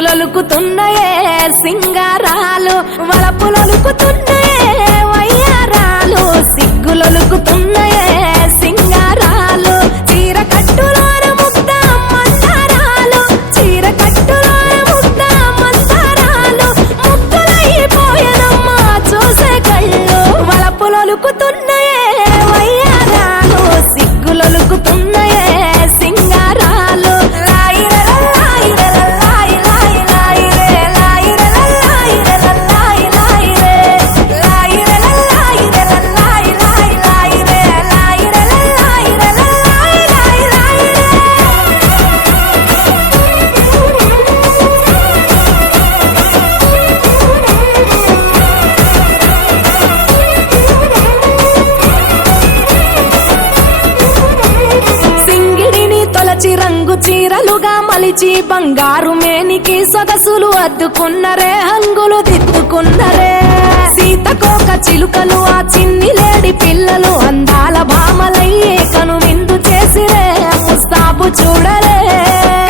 సిగ్గులొలుకుతున్నాయే సింగారాలు వలపులొలుకుతున్నాయే వయ్యారాలు సిగ్గులొలుకుతున్నాయే సింగారాలు చీర కట్టులోన ముద్ద మందారాలు చీర కట్టులోన ముద్ద మందారాలు ముద్దులైపోయనమ్మా చూసే కళ్ళు వలపులొలుకుతున్నాయే వయ్యారాలు సిగ్గులొలుకుతున్నాయే సింగారాలు రంగు చీరలుగా మలిచి బంగారు మేనికి సొగసులు అద్దుకున్నరే హంగులు దిద్దుకున్నరే సీతకోక చిలుకలు ఆ చిన్ని లేడి పిల్లలు అందాల భామలయ్యే కను విందు చేసిరే ముస్తాబు చూడరే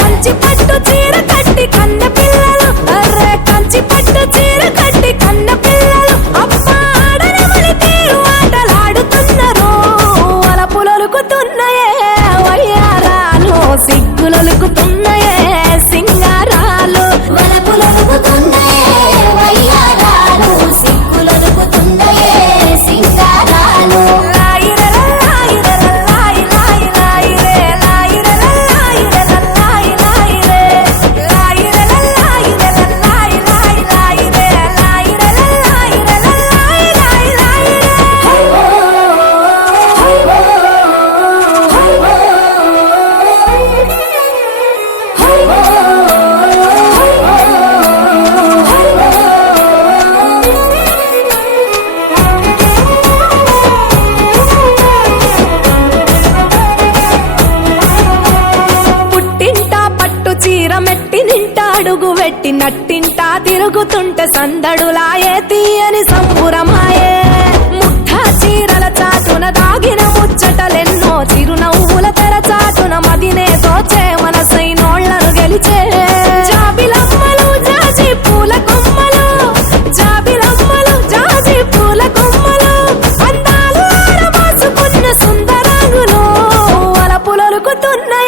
కంచి పట్టు చీర కట్టి కన్న పిల్లలు అర్రే కంచి పట్టు చీర కట్టి కన్న పిల్లలు అప్పాడనమని తీరు ఆటలాడుతున్నారు వలపులొలుకుతున్నాయే వయ్యారాలు సిగ్గులొలుకుతున్నాయే సింగారాలు వలపులొలుకుతున్నాయే వయ్యారాలు సిగ్గులొలుకుతున్నాయే సింగారాలు అడుగు వెట్టి నట్టింటా తిరుగుతుంటే సందడులాయే తీయని సంపురమాయే ముఠా చీరల చాటున దాగిన ముచ్చటలెన్నో చిరునవ్వుల తెర చాటున మదినే తోచే మనసైనోళ్లను గెలిచే జాబిలమ్మలు జాజి పూల కొమ్మలు జాబిలమ్మలు జాజి పూల కొమ్మలు అందాలు ఆరబోసుకున్న సుందరాంగులు వలపులొలుకుతున్నాయి